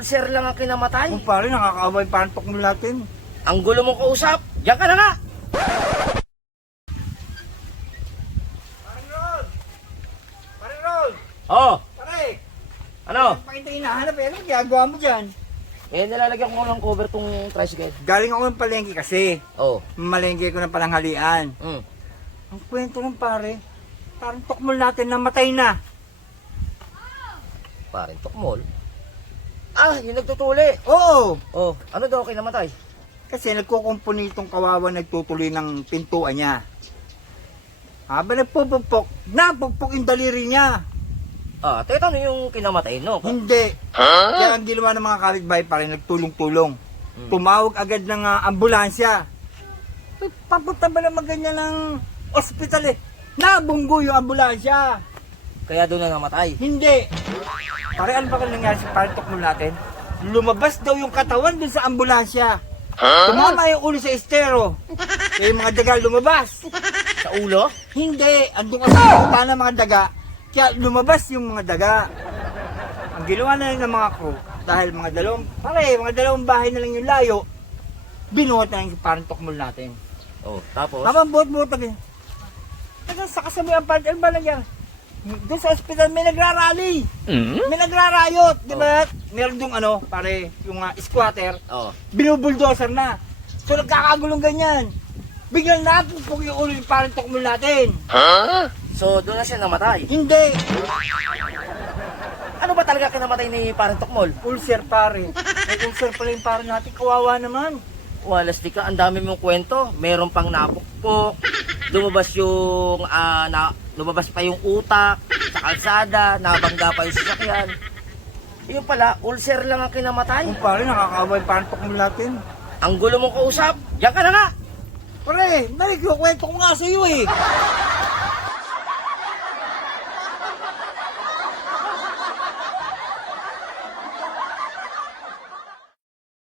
ulcer lang ang kinamatay. Kumpare, nakakaaway pa ang tukmol natin. Ang gulo mong kausap. Diyan ka na nga. Parang Rod! Parang Rod! Oh, Pare! ano? Pakita hinahanap eh. Anong ginagawa mo dyan? Eh, nilalagyan ko ng cover tong tricycle. Galing ako ng palengke kasi. Oh. Malengke ko ng palanghalian. Mm. Ang kwento ng pare, parang tukmol natin namatay na. Parin tukmol. Ah, yung nagtutuli. Oo! Oh, ano daw kinamatay? Kasi nagkukumpuni itong kawawa nagtutuloy ng pintuan niya. Habang nagpupukpok, napukpok yung daliri niya. Ah, teka, ano yung kinamatay, no? Hindi. Kaya ang ginawa ng mga kapitbahay pa rin, nagtulong-tulong. Tumawag agad ng ambulansya. Papunta ba naman ganyan ng ospital eh? Nabunggo yung ambulansya. Kaya doon na namatay. Hindi. Pare, ano ba kung nangyari sa parang tukmol natin? Lumabas daw yung katawan dun sa ambulansya. Tumama yung ulo sa estero. Kaya yung mga daga lumabas. Sa ulo? Hindi. Andun kasi yung uta ng mga daga. Kaya lumabas yung mga daga. Ang ginawa na lang ng mga crew, dahil mga dalawang bahay na lang yung layo, binuhat na lang yung parang tukmol natin. Oh, tapos? Habang buhat-buhat na sa kasabi ang parang, ano ba nangyari? Doon sa ospital may nagrarally. May nagrarayot, di ba? Meron dong pare, yung squatter, Oh. binubuldoser na. So nagkakagulong ganyan. Biglang napupok yung ulo yung parang tukmol natin. So, doon na siya namatay. Hindi. Ano ba talaga kinamatay ni parang tukmol? Ulcer pare. May ulcer pala yung pare natin, kawawa naman. Walas di ka, ang dami mong kwento. Meron pang napukpok. Lumabas yung, lumabas pa yung utak sa kalsada, nabangga pa yung sasakyan. Yung pala, ulcer lang ang kinamatay. Kung pare, nakakaaway parang tukmol natin. Ang gulo mong kausap. Diyan ka na nga. Pare, narikwento ko nga sa iyo eh.